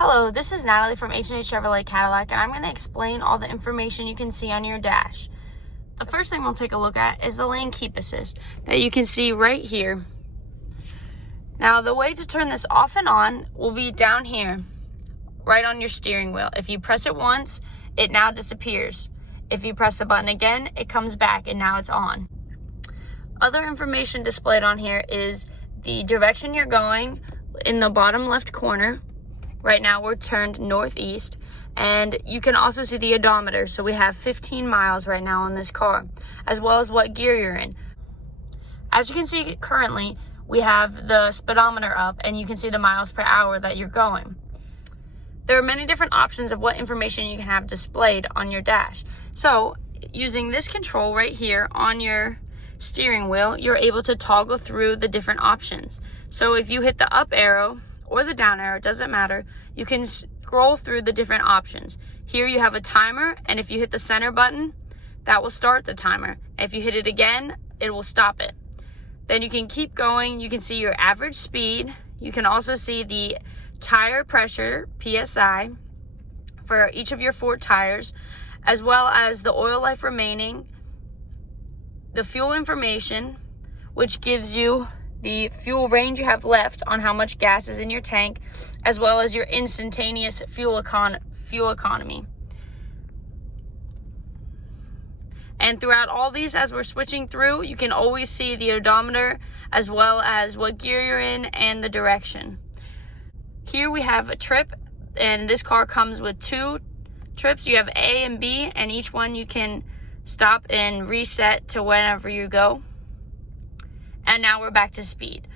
Hello, this is Natalie from H&H Chevrolet Cadillac, and I'm going to explain all the information you can see on your dash. The first thing we'll take a look at is the lane keep assist that you can see right here. Now, the way to turn this off and on will be down here, right on your steering wheel. If you press it once, it now disappears. If you press the button again, it comes back and now it's on. Other information displayed on here is the direction you're going in the bottom left corner. Right now we're turned northeast, and you can also see the odometer. So we have 15 miles right now on this car, as well as what gear you're in. As you can see currently, we have the speedometer up, and you can see the miles per hour that you're going. There are many different options of what information you can have displayed on your dash. So using this control right here on your steering wheel, you're able to toggle through the different options. So if you hit the up arrow or the down arrow, it doesn't matter, you can scroll through the different options. Here you have a timer, and if you hit the center button, that will start the timer. If you hit it again, it will stop it. Then you can keep going. You can see your average speed. You can also see the tire pressure, PSI, for each of your 4 tires, as well as the oil life remaining, the fuel information, which gives you the fuel range you have left on how much gas is in your tank, as well as your instantaneous fuel economy. And throughout all these, as we're switching through, you can always see the odometer, as well as what gear you're in and the direction. Here we have a trip, and this car comes with 2 trips. You have A and B, and each one you can stop and reset to whenever you go. And now we're back to speed.